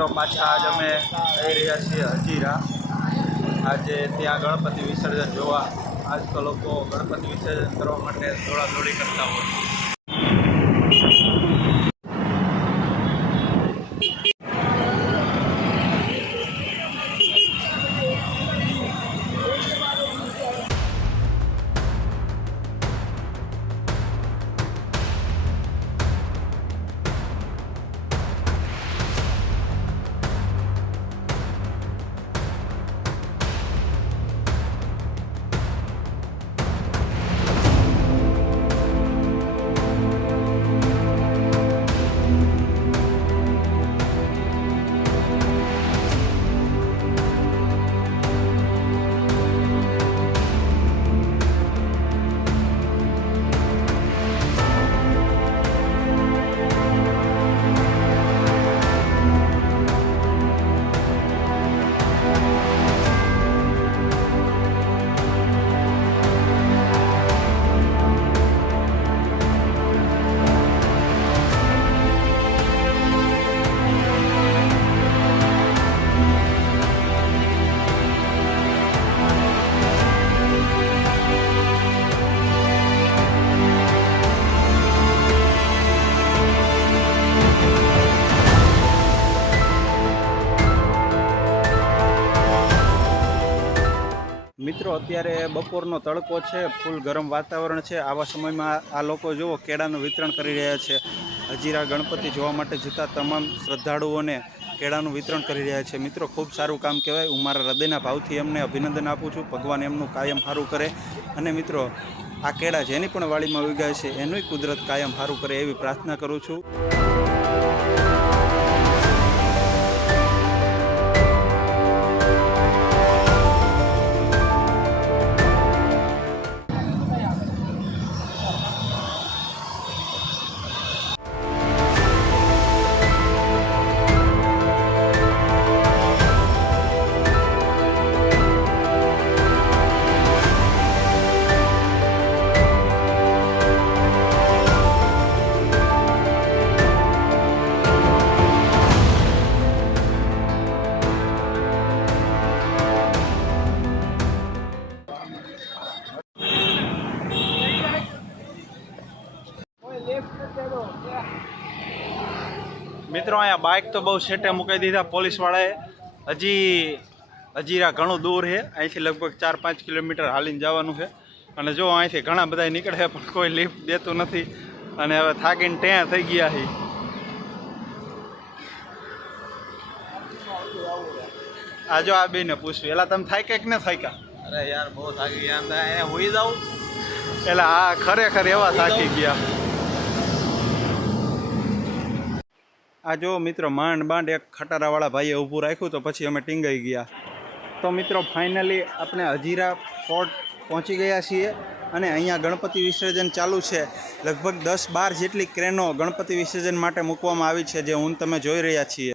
મિત્રો પાછા આજ અમે જઈ રહ્યા છીએ હજીરા। આજે ત્યાં ગણપતિ વિસર્જન જોવા। આજ તો લોકો ગણપતિ વિસર્જન કરવા માટે દોડાદોડી કરતા હોય। મિત્રો અત્યારે બપોરનો તડકો છે, ફૂલ ગરમ વાતાવરણ છે। આવા સમયમાં આ લોકો જુઓ કેળાનું વિતરણ કરી રહ્યા છે। હજીરા ગણપતિ જોવા માટે જતા તમામ શ્રદ્ધાળુઓને કેળાનું વિતરણ કરી રહ્યા છે। મિત્રો ખૂબ સારું કામ કહેવાય। હું મારા હૃદયના ભાવથી એમને અભિનંદન આપું છું। ભગવાન એમનું કાયમ સારું કરે અને મિત્રો આ કેળા જેની પણ વાડીમાં ઉગાય છે એનું કુદરત કાયમ સારું કરે એવી પ્રાર્થના કરું છું। મિત્રો અહીંયા બાઇક તો બહુ સેટે મુકાઈ દીધા પોલીસવાળાએ। હજીરા ઘણું દૂર છે, અહીંથી લગભગ 4-5 કિલોમીટર હાલીને જવાનું છે। અને જો અહીંથી ઘણા બધા નીકળે પણ કોઈ લિફ્ટ દેતું નથી અને હવે થાકીને ત્યાં થઈ ગયા છે। આ જો આ બેને પૂછ્યું, એલા તમે થાય કે ન થાય? અરે યાર બહુ થાકી ગયા, અહીંયા હોઈ જાઉં। એલા હા ખરેખર એવા થાકી ગયા। આ જો મિત્રો માંડ એક ખટારાવાળા ભાઈએ ઊભું રાખ્યું તો પછી અમે ટીંગાઈ ગયા। તો મિત્રો ફાઇનલી આપણે હજીરા ફોર્ટ પહોંચી ગયા છીએ અને અહીંયા ગણપતિ વિસર્જન ચાલુ છે। લગભગ 10-12 જેટલી ક્રેનો ગણપતિ વિસર્જન માટે મૂકવામાં આવી છે, જે હું તમે જોઈ રહ્યા છીએ।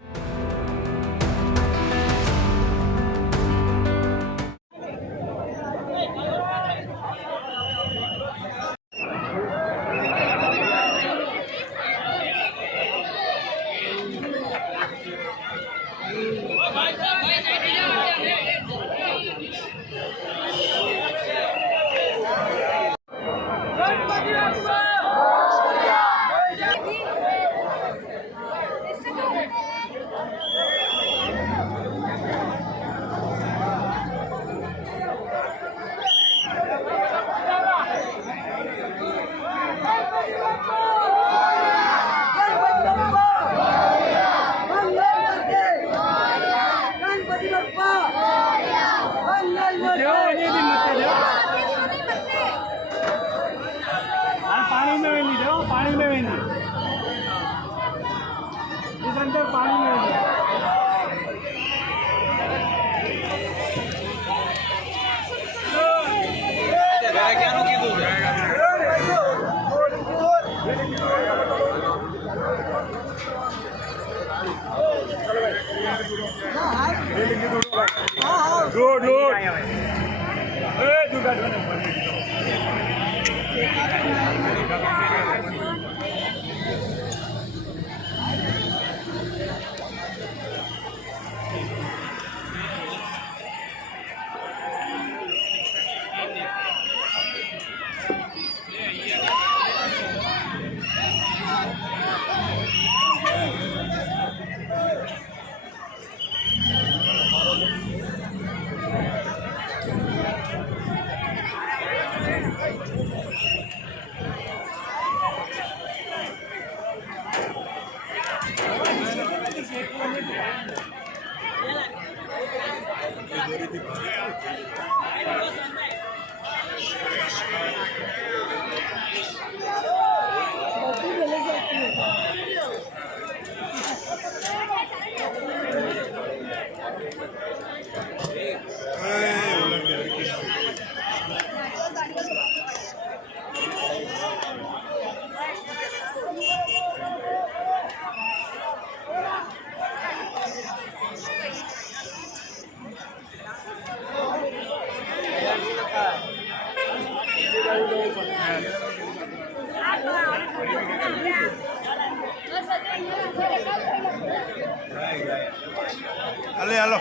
હાલે હાલો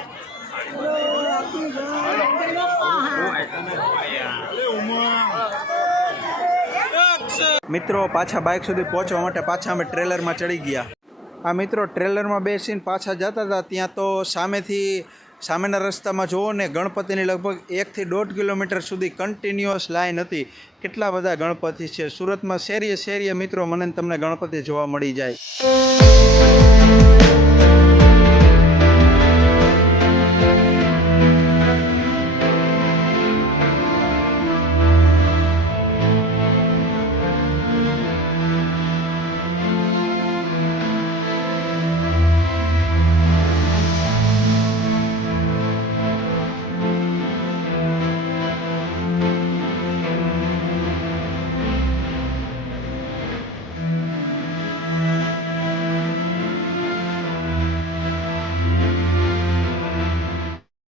મિત્રો પાછા બાઇક સુધી પહોંચવા માટે પાછા અમે ટ્રેલરમાં ચડી ગયા. આ મિત્રો ટ્રેલરમાં બેસીને પાછા જતા હતા ત્યાં તો સામેના રસ્તામાં જુઓ ને ગણપતિની લગભગ 1 થી 1.5 કિલોમીટર સુધી કન્ટિન્યુઅસ લાઈન હતી. કેટલા બધા ગણપતિ છે સુરતમાં. શેરીએ શેરીએ મિત્રો મને તમને ગણપતિ જોવા મળી જાય.